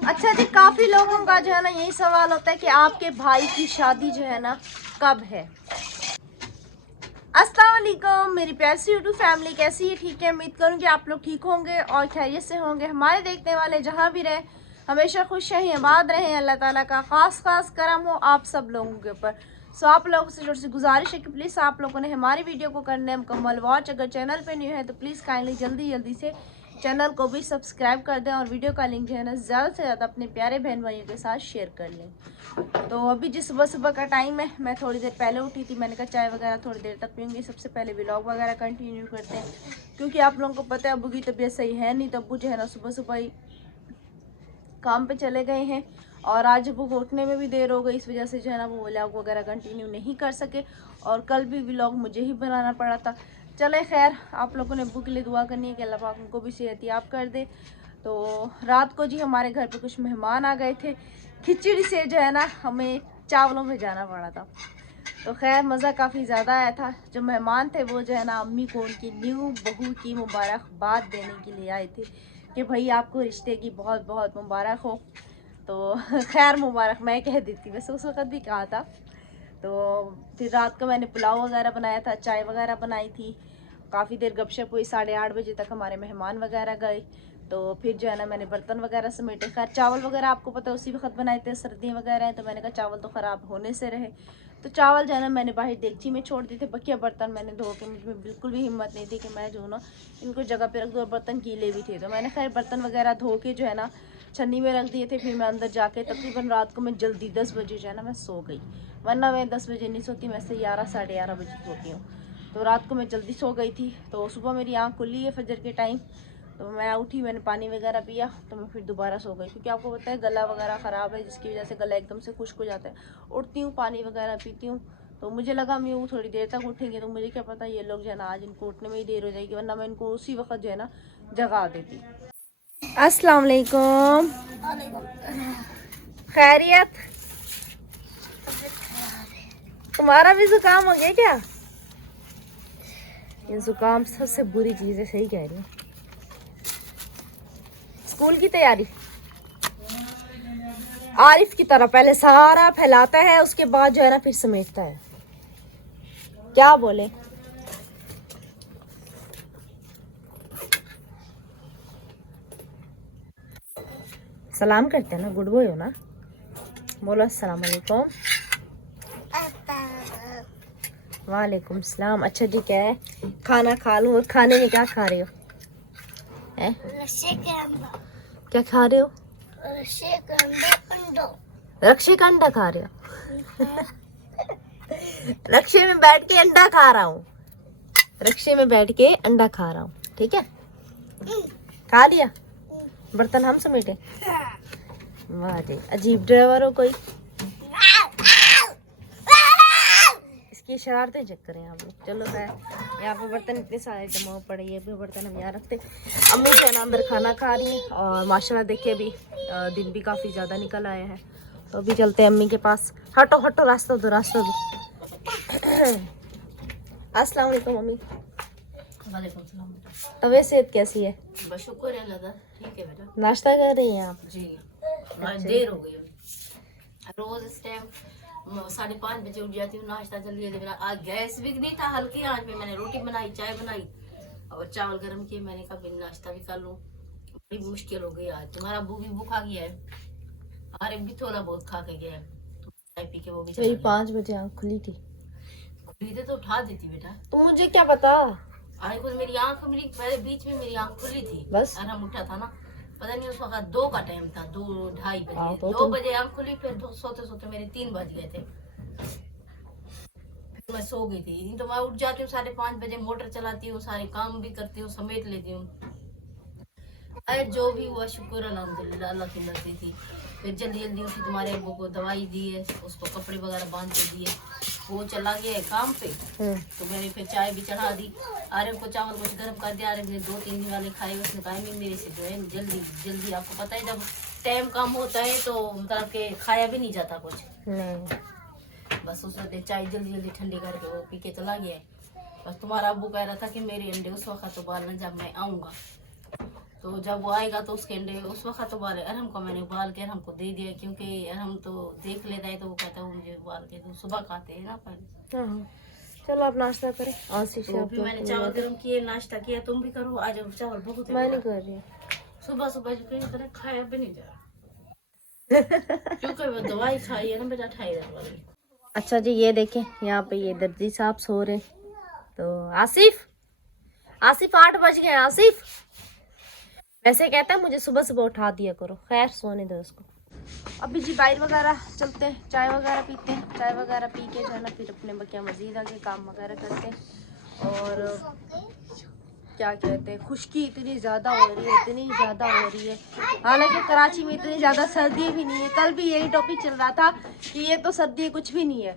अच्छा जी, काफ़ी लोगों का जो है ना यही सवाल होता है कि आपके भाई की शादी जो है ना कब है। अस्सलाम वालेकुम मेरी प्यारी यूट्यूब फैमिली, कैसी है? ठीक है, उम्मीद करूँ कि आप लोग ठीक होंगे और खैरियत से होंगे। हमारे देखने वाले जहाँ भी रहे हमेशा खुश रहें, आबाद रहें। अल्लाह ताला का खास करम हो आप सब लोगों के ऊपर। सो आप लोगों से छोटी सी गुजारिश है कि प्लीज़ आप लोगों ने हमारी वीडियो को करने मुकम्मल वॉच। अगर चैनल पे न्यू है तो प्लीज़ काइंडली जल्दी से चैनल को भी सब्सक्राइब कर दें और वीडियो का लिंक जो है ना ज़्यादा से ज़्यादा अपने प्यारे बहन भाइयों के साथ शेयर कर लें। तो अभी जिस सुबह का टाइम है, मैं थोड़ी देर पहले उठी थी। मैंने कहा चाय वगैरह थोड़ी देर तक पीऊँगी, सबसे पहले व्लॉग वगैरह कंटिन्यू करते हैं क्योंकि आप लोगों को पता है अब्बू की तबीयत सही है नहीं। तो अब्बू जो है ना सुबह ही काम पे चले गए हैं और आज अब्बू को उठने में भी देर हो गई, इस वजह से जो है ना वो व्लॉग वगैरह कंटिन्यू नहीं कर सके और कल भी व्लॉग मुझे ही बनाना पड़ा था। चले खैर, आप लोगों ने अब्बू के लिए दुआ करनी है कि अल्लाह पाक उनको भी सेहतियाब कर दे। तो रात को जी हमारे घर पे कुछ मेहमान आ गए थे, खिचड़ी से जो है ना हमें चावलों में जाना पड़ा था। तो खैर मज़ा काफ़ी ज़्यादा आया था। जो मेहमान थे वो जो है ना अम्मी को उनकी न्यू बहू की मुबारकबाद देने के लिए आए थे कि भाई आपको रिश्ते की बहुत बहुत मुबारक हो। तो खैर मुबारक मैं कह देती, वैसे उस वक़्त भी कहा था। तो फिर रात को मैंने पुलाव वगैरह बनाया था, चाय वगैरह बनाई थी, काफ़ी देर गपशप हुई। 8:30 बजे तक हमारे मेहमान वगैरह गए। तो फिर जो है ना मैंने बर्तन वगैरह समेटे। खैर चावल वगैरह आपको पता है उसी वक्त बनाए थे, सर्दियाँ वगैरह हैं तो मैंने कहा चावल तो ख़राब होने से रहे। तो चावल जो है ना मैंने बाहर डेगची में छोड़ दिए थे। बकिया बर्तन मैंने धो के, मुझमें बिल्कुल भी हिम्मत नहीं थी कि मैं जो ना इनको जगह पे रख दूँ और बर्तन गीले भी थे। तो मैंने खैर बर्तन वगैरह धो के जो है ना छन्नी में रख दिए थे। फिर मैं अंदर जाके तकरीबन रात को मैं जल्दी 10 बजे जो है ना मैं सो गई, वरना मैं 10 बजे नहीं सोती, मैं से 11 11:30 बजे सोती हूँ। तो रात को मैं जल्दी सो गई थी। तो सुबह मेरी आँख खुली है फजर के टाइम। तो मैं उठी, मैंने पानी वगैरह पिया, तो मैं फिर दोबारा सो गई क्योंकि आपको पता है गला वगैरह ख़राब है जिसकी वजह से गला एकदम से खुश्क हो जाता है। उठती हूँ, पानी वगैरह पीती हूँ, तो मुझे लगा मैं वो थोड़ी देर तक उठेंगे, तो मुझे क्या पता ये लोग जो है ना आज इनको उठने में ही देर हो जाएगी, वरना मैं इनको उसी वक्त जो है ना जगा देती। अस्सलाम वालेकुम। खैरियत? तुम्हारा भी जुकाम हो गया क्या? ये जुकाम सबसे बुरी चीज़ है, सही कह रही हूँ। स्कूल की तैयारी आरिफ की तरह पहले सारा फैलाता है, उसके बाद जो है ना फिर समेटता है। क्या बोले? सलाम करते हैं ना, गुड बॉय हो ना, बोलो अस्सलाम वालेकुम। वालेकुम सलाम। अच्छा जी, क्या है खाना खा लूँ? और खाने में क्या खा रहे हो? क्या खा रहे हो? रक्षे का अंडा खा रहे हो? रक्षे में बैठ के अंडा खा रहा हूँ, रक्षे में बैठ के अंडा खा रहा हूँ, ठीक है? खा लिया? बर्तन हम समेटे? वाह जी, अजीब ड्राइवर हो कोई। इसकी शरारतें चेक करें आप लोग। चलो खैर, यहाँ पे बर्तन इतने सारे जमा पड़े, ये भी बर्तन हम यहाँ रखते। अम्मी जो है ना अंदर खाना खा रही है और माशाल्लाह देखिए अभी दिन भी काफ़ी ज़्यादा निकल आए हैं। तो अभी चलते हैं अम्मी के पास। हटो हटो, रास्ता दो, रास्ता दो। अस्सलाम वालेकुम मम्मी। वालेकुम सलाम। तबीयत सेहत कैसी है? बस शुक्र है अल्लाह, ठीक है बेटा। नाश्ता कर रही हैं आप? जी, देर हो गई। रोज इस टाइम 5:30 बजे उठ जाती हूँ, नाश्ता जल्दी जल्दी बना। आज गैस भी नहीं था, हल्की आंच में मैंने रोटी बनाई, चाय बनाई और चावल गर्म किए। मैंने कहा बिन नाश्ता भी कर लूँ, बड़ी मुश्किल हो गई आज। तुम्हारा अब्बू भी भूखा गया है, अरे भी थोड़ा बहुत खा के गया है, तो चाय पी के वो भी मेरी चला 5 बजे आँख खुली थी। गया। तो उठा देती बेटा, तो मुझे क्या पता। आज कुछ मेरी आंख, मेरी पहले बीच में मेरी आंख खुली थी, बस अरहम उठा था ना, पता नहीं उस वक्त 2 का टाइम था, 2-2:30 हाँ, बजे। तो 2 बजे आंख खुली, फिर सोते सोते मेरे 3 बज गए थे, फिर मैं सो गई थी। तो मैं उठ जाती हूँ 5:30 बजे, मोटर चलाती हूँ, सारे काम भी करती हूँ, समेट लेती हूँ। अरे जो भी हुआ शुक्र अल्हम्दुलिल्लाह, अल्लाह की मर्जी थी। फिर जल्दी जल्दी उठी, तुम्हारे अब्बू को दवाई दी है, उसको कपड़े वगैरह बांध के दिए, वो चला गया है काम पे। तो मैंने फिर चाय भी चढ़ा दी। आर्यन को चावल कुछ गर्म कर दिया, आर्यन ने 2-3 दिन वाले खाए। उसने कहा नहीं मेरे से जो है जल्दी जल्दी, आपको पता है जब टाइम कम होता है तो मतलब के खाया भी नहीं जाता कुछ नहीं। बस उसने चाय जल्दी जल्दी ठंडी करके वो पी के चला गया है। बस तुम्हारा अब्बू कह रहा था कि मेरे अंडे उस वक्त उबालना जब मैं आऊँगा। तो जब वो आएगा तो उसके अंडे उस वक्त तो बाल अरहम को मैंने उबाल के अरहम को दे दिया, क्योंकि अरहम तो देख लेता है तो वो कहता है मुझे उबाल के दो, सुबह खाते हैं ना पहले। हाँ चलो आप नाश्ता करें। आसिफ से तो आप भी मैंने चावल गर्म किए, नाश्ता किया, तुम भी करो। आज चावल बहुत है। मैं नहीं कर रही सुबह सुबह जो कहीं तरह खाया भी नहीं जा रहा क्योंकि वो दवाई खाई है ना बेटा 28 वाली। अच्छा जी ये देखें यहाँ पे ये दर्जी साहब सो रहे। तो आसिफ, आसिफ 8 बज गए। आसिफ वैसे कहता है मुझे सुबह सुबह उठा दिया करो, खैर सोने दो उसको। अभी जी बाहर वगैरह चलते हैं, चाय वगैरह पीते हैं, चाय वगैरह पी के जो है ना फिर अपने बकिया मजीद आगे काम वगैरह करते हैं। और क्या कहते हैं, खुश्की इतनी ज़्यादा हो रही है, इतनी ज़्यादा हो रही है। हालांकि कराची में इतनी ज़्यादा सर्दी भी नहीं है। कल भी यही टॉपिक चल रहा था कि ये तो सर्दी कुछ भी नहीं है,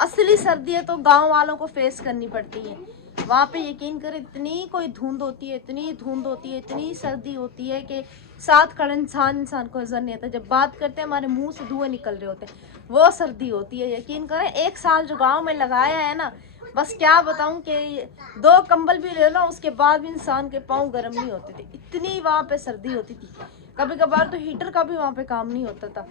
असली सर्दी है तो गांव वालों को फेस करनी पड़ती है। वहाँ पे यकीन करें इतनी कोई धुंध होती है, इतनी धुंध होती है, इतनी सर्दी होती है कि साथ खड़े इंसान को नजर नहीं आता। जब बात करते हैं हमारे मुंह से धुएं निकल रहे होते हैं, वो सर्दी होती है। यकीन करें 1 साल जो गांव में लगाया है ना, बस क्या बताऊं कि 2 कंबल भी ले लो उसके बाद भी इंसान के पाँव गर्म नहीं होते थे, इतनी वहाँ पे सर्दी होती थी। कभी कभार तो हीटर का भी वहाँ पे काम नहीं होता था।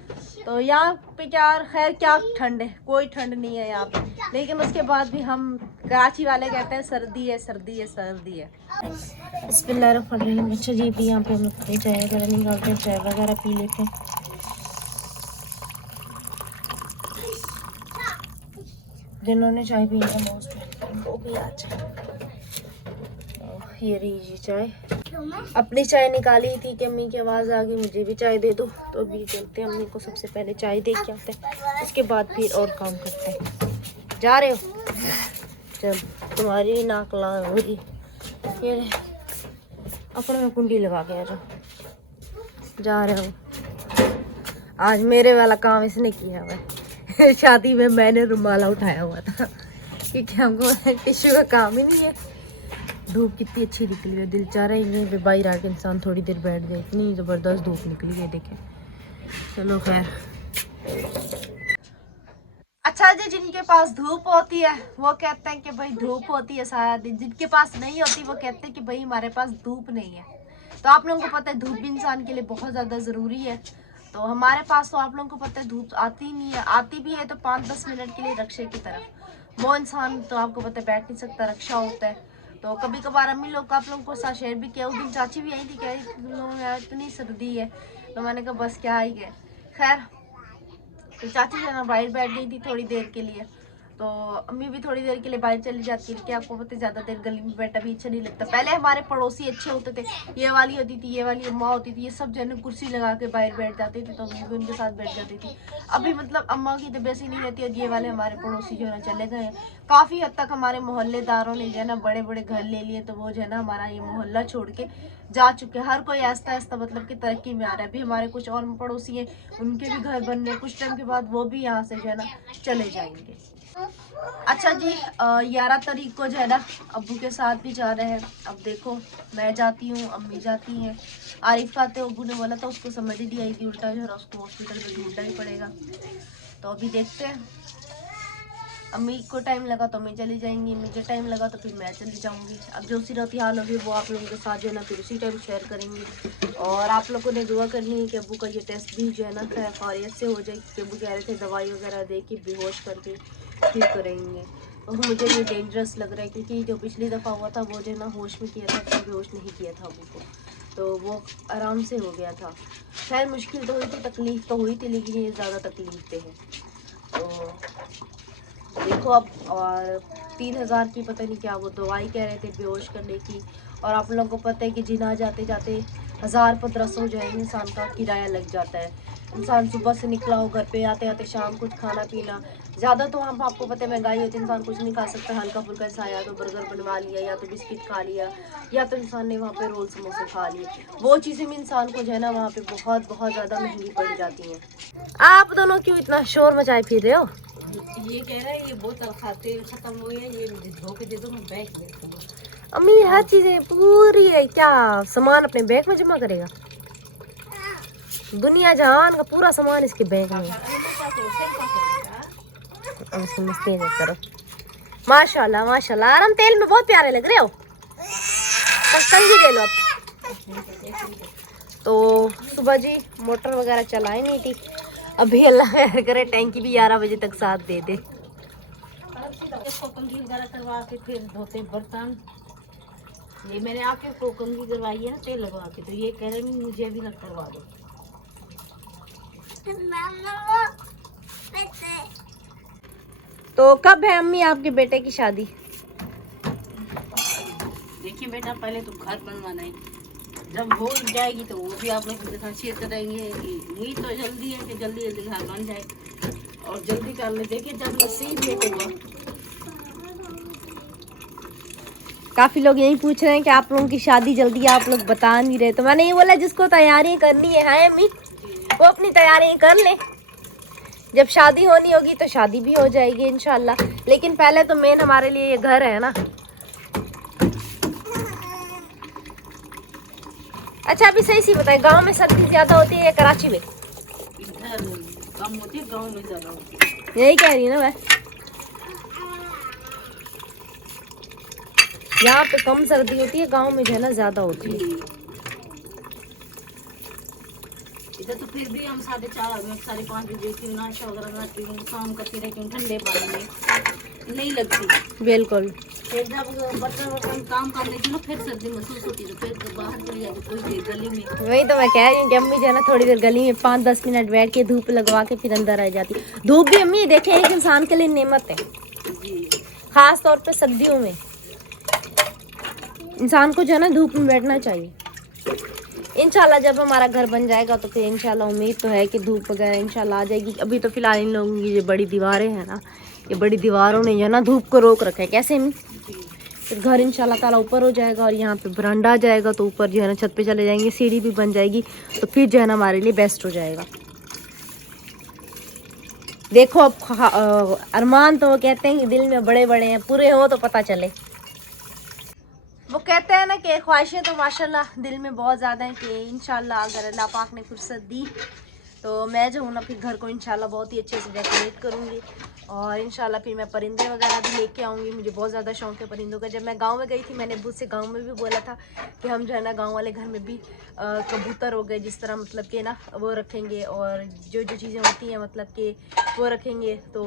तो यहाँ पे क्या खैर क्या ठंड है, कोई ठंड नहीं है यहाँ पे, लेकिन उसके बाद भी हम कराची वाले कहते हैं सर्दी है, सर्दी है, सर्दी है। बिस्मिल्लाहिर्रहमानिर्रहीम। अच्छा जी भी यहाँ पे हम लोग चाय वगैरह निकालते हैं, चाय वगैरह पी लेते हैं। जिन्होंने चाय पी है मोस्ट वो भी आ जाए। ये रही जी चाय, अपनी चाय निकाली थी कि अम्मी की आवाज़ आ गई मुझे भी चाय दे दो। तो अभी चलते हैं, अम्मी को सबसे पहले चाय दे के आते हैं, उसके बाद फिर और काम करते हैं। जा रहे हो? चल तुम्हारी भी नाक लाल हो रही, ये अपने में कुंडी लगा के आ जाओ। जा रहे हो? आज मेरे वाला काम इसने किया हुआ है। शादी में मैंने रुमाला उठाया हुआ था क्योंकि हमको टिश्यू का काम ही नहीं है। धूप कितनी अच्छी निकली है, दिल चाह रहा है यहीं पे बाहर आके इंसान थोड़ी देर बैठ जाए, इतनी ज़बरदस्त धूप निकली है देखें। चलो खैर। अच्छा जी जिनके पास धूप होती है वो कहते हैं कि भाई धूप होती है सारा दिन, जिनके पास नहीं होती वो कहते हैं कि भाई हमारे पास धूप नहीं है। तो आप लोगों को पता है धूप भी इंसान के लिए बहुत ज़्यादा ज़रूरी है। तो हमारे पास तो आप लोगों को पता है धूप आती नहीं है, आती भी है तो 5-10 मिनट के लिए रक्षे की तरफ। वो इंसान तो आपको पता है बैठ नहीं सकता, रक्षा होता है। तो कभी कभार अम्मी लोग आप लोगों को साथ शेयर भी किया। उस दिन चाची भी आई थी, कह रही थी यार इतनी सर्दी है, तो मैंने कहा बस क्या ही है। खैर तो चाची जो है ना बाहर बैठ गई थी थोड़ी देर के लिए, तो अम्मी भी थोड़ी देर के लिए बाहर चली जाती है कि आपको पता है ज़्यादा देर गली में बैठा भी अच्छा नहीं लगता। पहले हमारे पड़ोसी अच्छे होते थे, ये वाली होती थी, ये वाली अम्मा होती थी, ये सब जो है ना कुर्सी लगा के बाहर बैठ जाते थे, तो अम्मी भी उनके साथ बैठ जाती थी। अभी मतलब अम्मा की तबीयत ही नहीं रहती और ये वाले हमारे पड़ोसी जो है ना चले गए हैं। काफ़ी हद तक हमारे मोहल्लेदारों ने जो है ना बड़े बड़े घर ले लिए, तो वो जो है ना हमारा ये मोहल्ला छोड़ के जा चुके हैं। हर कोई आहिस्ता आहिस्ता मतलब कि तरक्की में आ रहा है। अभी हमारे कुछ और पड़ोसी हैं, उनके भी घर बन रहे, कुछ टाइम के बाद वो भी यहाँ से जो है ना चले जाएंगे। अच्छा जी 11 तारीख को जो है ना अब्बू के साथ भी जा रहे हैं। अब देखो मैं जाती हूँ, अम्मी जाती हैं। आरिफ आते अब्बू ने बोला था, उसको समझ ही नहीं आई कि उल्टा जो है उसको हॉस्पिटल में ढूंढना ही पड़ेगा। तो अभी देखते हैं, अम्मी को टाइम लगा तो मैं चली जाएंगी, मुझे टाइम लगा तो फिर मैं चली जाऊंगी। अब जो सूरत हाल होगी वो आप लोगों के साथ जो है ना फिर उसी टाइम शेयर करेंगे। और आप लोगों ने दुआ करनी है कि अब्बू का ये टेस्ट भी जो है ना खैरियत से हो जाए, क्योंकि अब्बू कह रहे थे दवाई वगैरह दे के बेहोश करके ठीक करेंगे। और मुझे ये डेंजरस लग रहा है क्योंकि जो पिछली दफ़ा हुआ था वो जो है ना होश में किया था, तो बेहोश नहीं किया था अब्बू को, तो वो आराम से हो गया था। खैर मुश्किल तो हुई थी, तकलीफ़ तो हुई थी, लेकिन ये ज़्यादा तकलीफ थे है। तो देखो अब, और 3000 की पता नहीं क्या वो दवाई कह रहे थे बेहोश करने की। और आप लोगों को पता है कि जिना जाते जाते 1000-1500 जो है इंसान का किराया लग जाता है। इंसान सुबह से निकला हो, घर पे आते आते शाम कुछ खाना पीना, ज़्यादा तो हम आपको पता है महंगाई होती है, इंसान कुछ नहीं खा सकता। हल्का फुल्का सा या तो बर्गर बनवा लिया, या तो बिस्किट खा लिया, या तो इंसान ने वहाँ पे रोल समोसे खा लिए। वो चीज़ें भी इंसान को जो है ना वहाँ पे बहुत बहुत ज़्यादा महंगी पड़ जाती हैं। आप दोनों क्यों इतना शोर मचाए फिर रहे हो? ये कह रहा है ये बोतल खाते खत्म हो गया, ये मुझे धो के दे दो, मैं बैग ले लूंगा। अम्मी हर चीजें पूरी है, क्या सामान अपने बैग में जमा करेगा? दुनिया जहान का पूरा सामान इसके बैग में। मस्ती मत करो। माशाल्लाह माशाल्लाह, आराम तेल में बहुत प्यारे लग रहे हो। कंघी ले लो आप। तो सुबह जी मोटर वगैरह चलाई नहीं थी, अभी अल्लाह खैर करे टैंकी भी 11 बजे तक साथ दे दे। इसको कंघी वगैरह करवा के फिर धोते बर्तन। ये मैंने आके को कंघी करवाई है ना तेल लगवा के, तो ये कह रहे हैं मुझे भी लग करवा दो। तो कब है अम्मी आपके बेटे की शादी? देखिए बेटा, पहले तो घर बनवाना है, जब हो जाएगी तो वो भी आप लोग के साथ शेयर करेंगे। उम्मीद तो जल्दी है कि जल्दी जल्दी घर बन जाए और जल्दी कर ले। देखिए जब नसीब में होगा। काफी लोग यही पूछ रहे हैं कि आप लोगों की शादी जल्दी आप लोग बता नहीं रहे, तो मैंने ये बोला जिसको तैयारी करनी है अम्मी वो अपनी तैयारी कर ले, जब शादी होनी होगी तो शादी भी हो जाएगी इंशाल्लाह। लेकिन पहले तो मेन हमारे लिए ये घर है ना। अच्छा अभी सही सी बताए, गांव में सर्दी ज्यादा होती है या कराची में? इधर कम होती है, गाँव में ज्यादा होती है। यही कह रही है ना मैं, यहाँ पे कम सर्दी होती है, गांव में जो है ना ज्यादा होती है। इधर तो फिर भी हम 4:30 5 बजे की नाश्ता वगैरह बनाती हूँ, काम करती रहती हूँ ठंडे पानी में, नहीं लगती बिल्कुल। फिर जब बर्तन काम कर लेती हूँ फिर सर्दी महसूस होती है, तो फिर बाहर चली जाती कोई देर गली में। वही तो मैं कह रही हूँ कि अम्मी जो है ना थोड़ी देर गली में 5-10 मिनट बैठ के धूप लगवा के फिर अंदर आ जाती। धूप भी अम्मी देखे एक इंसान के लिए नेमत है, खास तौर पे सर्दियों में इंसान को जो है ना धूप में बैठना चाहिए। इंशाल्लाह जब हमारा घर बन जाएगा तो फिर इंशाल्लाह उम्मीद तो है कि धूप वगैरह इंशाल्लाह आ जाएगी। अभी तो फिलहाल इन लोगों की जो बड़ी दीवारें हैं ना, ये बड़ी दीवारों ने जो है ना धूप को रोक रखा है। कैसे अम्मी? फिर घर इंशाल्लाह ताला ऊपर हो जाएगा और यहाँ पे बरामदा आ जाएगा, तो ऊपर जो है ना छत पे चले जाएंगे, सीढ़ी भी बन जाएगी, तो फिर जो है ना हमारे लिए बेस्ट हो जाएगा। देखो अब अरमान तो कहते हैं कि दिल में बड़े बड़े हैं, पूरे हो तो पता चले। वो कहते हैं ना कि ख्वाहिशें तो माशाल्लाह दिल में बहुत ज़्यादा हैं कि इंशाल्लाह अगर अल्लाह पाक ने फुर्सत दी तो मैं जो हूँ ना फिर घर को इंशाल्लाह बहुत ही अच्छे से डेकोरेट करूँगी और इंशाल्लाह फिर मैं परिंदे वगैरह भी लेके आऊँगी। मुझे बहुत ज़्यादा शौक है परिंदों का। जब मैं गांव में गई थी मैंने अब्बू से गांव में भी बोला था कि हम जो है ना गांव वाले घर में भी कबूतर हो गए जिस तरह मतलब कि ना वो रखेंगे और जो जो चीज़ें होती हैं मतलब कि वो रखेंगे। तो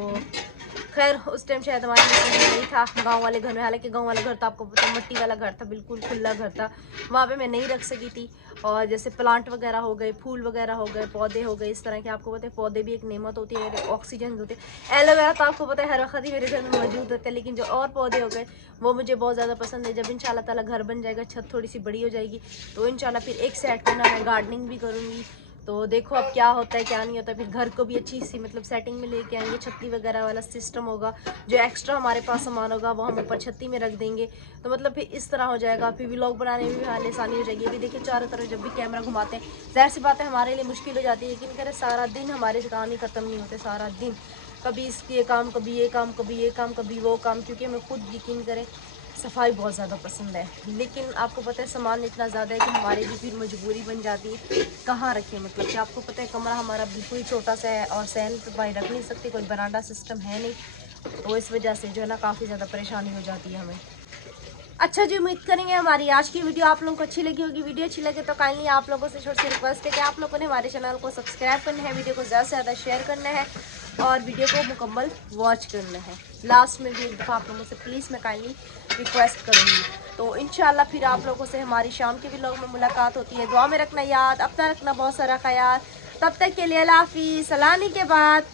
खैर उस टाइम शायद हमारे लिए नहीं था गांव वाले घर में, हालांकि गांव वाला घर तो आपको पता मट्टी वाला घर था, बिल्कुल खुला घर था, वहाँ पे मैं नहीं रख सकी थी। और जैसे प्लांट वगैरह हो गए, फूल वगैरह हो गए, पौधे हो गए, इस तरह के आपको पता है पौधे भी एक नेमत होती है, ऑक्सीजन होते हैं। एलोवेरा तो आपको पता है हर वक्त ही मेरे घर में मौजूद होते हैं, लेकिन जो और पौधे हो गए वो मुझे बहुत ज़्यादा पसंद है। जब इंशाल्लाह ताला घर बन जाएगा, छत थोड़ी सी बड़ी हो जाएगी, तो इंशाल्लाह फिर एक साइड पे ना मैं गार्डनिंग भी करूँगी। तो देखो अब क्या होता है क्या नहीं होता है। फिर घर को भी अच्छी सी मतलब सेटिंग में लेके आएंगे, छत्ती वगैरह वाला सिस्टम होगा, जो एक्स्ट्रा हमारे पास सामान होगा वो हम ऊपर छत्ती में रख देंगे। तो मतलब फिर इस तरह हो जाएगा, फिर व्लॉग बनाने में भी आसानी हो जाएगी। अभी देखिए चारों तरफ जब भी कैमरा घुमाते हैं ज़ाहिर सी बात है हमारे लिए मुश्किल हो जाती है, लेकिन करें सारा दिन हमारे काम ही ख़त्म नहीं होते, सारा दिन कभी ये काम, कभी ये काम, कभी ये काम, कभी वो काम। क्योंकि हमें खुद यकीन करें सफाई बहुत ज़्यादा पसंद है, लेकिन आपको पता है सामान इतना ज़्यादा है कि हमारी भी फिर मजबूरी बन जाती है कहाँ रखें। मतलब कि आपको पता है कमरा हमारा बिल्कुल छोटा सा है और सहन पे भाई रख नहीं सकते, कोई बरामदा सिस्टम है नहीं, तो इस वजह से जो है ना काफ़ी ज़्यादा परेशानी हो जाती है हमें। अच्छा जी, उम्मीद करेंगे हमारी आज की वीडियो आप लोगों को अच्छी लगी होगी। वीडियो अच्छी लगे तो काइंडली आप लोगों से छोटी सी रिक्वेस्ट है कि आप लोगों ने हमारे चैनल को सब्सक्राइब करना है, वीडियो को ज़्यादा से ज़्यादा शेयर करना है और वीडियो को मुकम्मल वॉच करना है। लास्ट में भी एक दफ़ा आप लोगों से प्लीज़ मैं काइंडली रिक्वेस्ट करूँगी। तो इंशाल्लाह फिर आप लोगों से हमारी शाम के व्लॉग में मुलाकात होती है। दुआ में रखना याद, अपना रखना बहुत सारा ख्याल। तब तक के लिए अल्लाह हाफिज़। सलानी के बाद